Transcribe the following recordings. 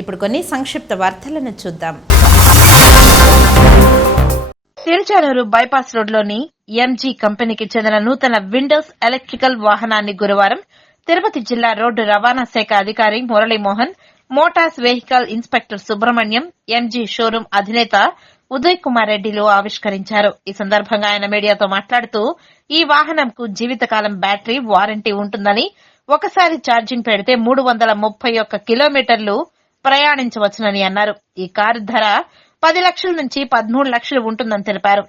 ఇప్పుడు కొన్ని సంక్షిప్త వార్తలను చూద్దాం. తిరుచానూరు బైపాస్ రోడ్లోని ఎంజీ కంపెనీకి చెందిన నూతన విండోస్ ఎలక్ట్రికల్ వాహనాన్ని గురువారం తిరుపతి జిల్లా రోడ్డు రవాణా శాఖ అధికారి Muralimohan, Motors vehicle inspector Subrahmanyam, MG showroom అధినేత ఉదయ్ కుమార్ రెడ్డిలు ఆవిష్కరించారు. ఈ సందర్భంగా ఆయన మీడియాతో మాట్లాడుతూ ఈ వాహనంకు జీవితకాలం బ్యాటరీ వారంటీ ఉంటుందని, ఒకసారి ఛార్జింగ్ పెడితే 331 కిలోమీటర్లు ప్రయాణించవచ్చునని అన్నారు. ఈ కారు ధర 10 లక్షల నుంచి 13 లక్షలు ఉంటుందని తెలిపారు.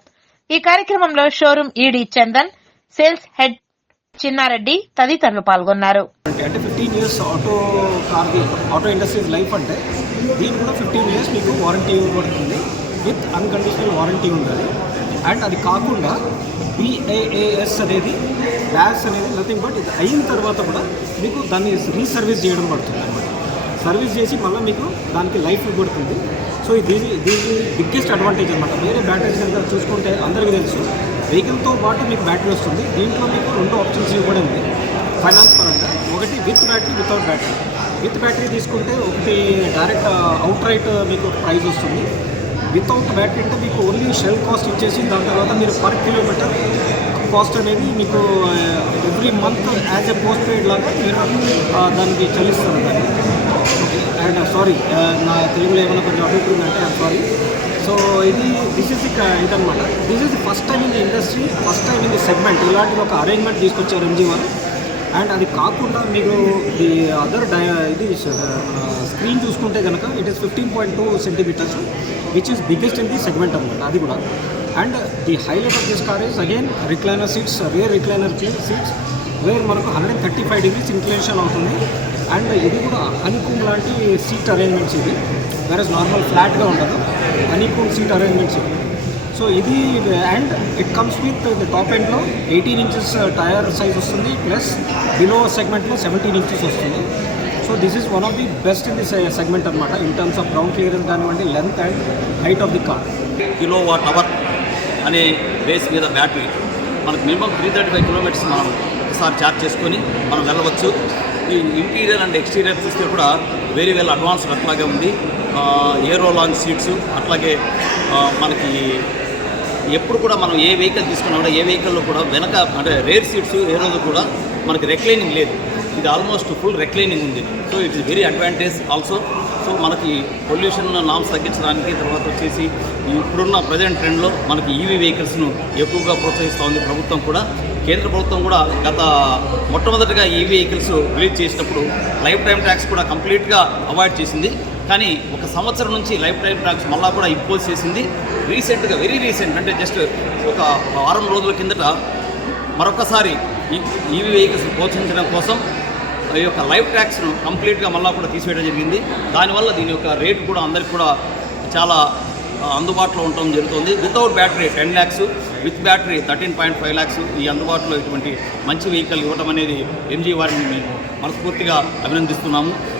ఈ కార్యక్రమంలో showroom ED Chandan, sales head Chinna Reddy తదితరులు పాల్గొన్నారు. అంటే 15 ఇయర్స్ ఆటో ఇండస్ట్రీస్ లైఫ్ అంటే దీని కూడా 15 ఇయర్స్ మీకు వారంటీ ఇవ్వబడుతుంది. విత్ అన్కండిషనల్ వారంటీ ఉంటుంది. అండ్ అది కాకుండా BAAS అనేది బ్యాస్ అనేది నథింగ్ బట్ ఇది అయిన తర్వాత కూడా మీకు దాన్ని రీసర్వీస్ చేయడం పడుతుంది అన్నమాట. సర్వీస్ చేసి మళ్ళీ మీకు దానికి లైఫ్ పడుతుంది. సో దీని బిగ్గెస్ట్ అడ్వాంటేజ్ అనమాట. వేరే బ్యాటరీస్ కనుక చూసుకుంటే అందరికీ తెలుసు, వెహికల్తో పాటు మీకు బ్యాటరీ వస్తుంది. దీంట్లో మీకు 2 ఆప్షన్స్ ఇవ్వబడింది ఫైనాన్స్ పరంగా. ఒకటి with battery, without battery. With battery తీసుకుంటే ఒకటి డైరెక్ట్ అవుట్ రైట్ మీకు ప్రైస్ వస్తుంది. వితౌట్ బ్యాటరీ అంటే మీకు ఓన్లీ షెల్ కాస్ట్ ఇచ్చేసి దాని తర్వాత మీరు పర్ కిలోమీటర్ కాస్ట్ అనేది మీకు every month as a post paid లాగా మీరు దానికి చెల్లిస్తారు దాన్ని. ఓకే. అండ్ సారీ, నా తెలుగులో ఏమైనా కొంచెం అడుగుతుందంటే I'm sorry. So this is ఇదనమాట. This is the first time in the industry, first time in the segment ఇలాంటి ఒక అరేంజ్మెంట్ తీసుకొచ్చారు ఎంజీ వారు. అండ్ అది కాకుండా మీరు ది అదర్ ఇది స్క్రీన్ చూసుకుంటే కనుక it is 15.2 centimetres, which is biggest in the segment అనమాట అది కూడా. And the highlight of this car is again recliner seats, rear recliner seats where మనకు 135 డిగ్రీస్ ఇంక్లినేషన్ అవుతుంది. అండ్ ఇది కూడా హనీకూమ్ లాంటి సీట్ అరేంజ్మెంట్స్ ఇది, వేరే నార్మల్ ఫ్లాట్గా ఉండదు, హనీకూమ్ సీట్ అరేంజ్మెంట్స్ ఇది. సో ఇది and it comes with the top ఎండ్లో 18 ఇంచెస్ టైర్ సైజ్ వస్తుంది, ప్లస్ బిలో సెగ్మెంట్లో 17 ఇంచెస్ వస్తుంది. So this is one of the best in the segment అనమాట in terms of ground clearance కానివ్వండి, length and height of the car. kWh అనే base మీద battery మనకు minimum 335 kilometres మనం ఒకసారి ఛార్జ్ చేసుకొని మనం వెళ్ళవచ్చు. ఈ ఇంటీరియర్ అండ్ ఎక్స్టీరియర్ చూస్తే కూడా వెరీ వెల్ అడ్వాన్స్డ్ అట్లాగే ఉంది. ఏరో లాంచ్ సీట్స్ అట్లాగే మనకి ఎప్పుడు కూడా మనం ఏ వెహికల్ తీసుకున్నా కూడా ఏ వెహికల్లో కూడా వెనక అంటే రేర్ సీట్స్ ఏ రోజు కూడా మనకి రెక్లైనింగ్ లేదు. ఇది ఆల్మోస్ట్ ఫుల్ రెక్లైనింగ్ ఉంది. So it is very advantage also. So మనకి పొల్యూషన్ నామ్స్ తగ్గించడానికి, తర్వాత వచ్చేసి ఇప్పుడున్న ప్రజెంట్ ట్రెండ్లో మనకి ఈవీ వెహికల్స్ను ఎక్కువగా ప్రోత్సహిస్తూ ఉంది ప్రభుత్వం కూడా. కేంద్ర ప్రభుత్వం కూడా మొట్టమొదటిగా ఈవీ వెహికల్స్ రిలీజ్ చేసినప్పుడు లైఫ్ టైం ట్యాక్స్ కూడా కంప్లీట్గా అవాయిడ్ చేసింది. కానీ 1 సంవత్సరం నుంచి లైఫ్ టైం ట్యాక్స్ మళ్ళా కూడా ఇంపోజ్ చేసింది. రీసెంట్గా వెరీ రీసెంట్ అంటే జస్ట్ ఒక వారం రోజుల కిందట మరొకసారి ఈవీ వెహికల్స్ ప్రోత్సహించడం కోసం ఈ యొక్క లైఫ్ ట్యాక్స్ను కంప్లీట్గా మళ్ళా కూడా తీసివేయడం జరిగింది. దానివల్ల దీని యొక్క రేటు కూడా అందరికి కూడా చాలా అందుబాటులో ఉండటం జరుగుతుంది. Without battery 10 lakhs, with battery 13.5 lakhs ఈ అందుబాటులో ఇటువంటి మంచి వెహికల్ ఇవ్వడం అనేది ఎంజీ వారిని మేము మనస్ఫూర్తిగా అభినందిస్తున్నాము.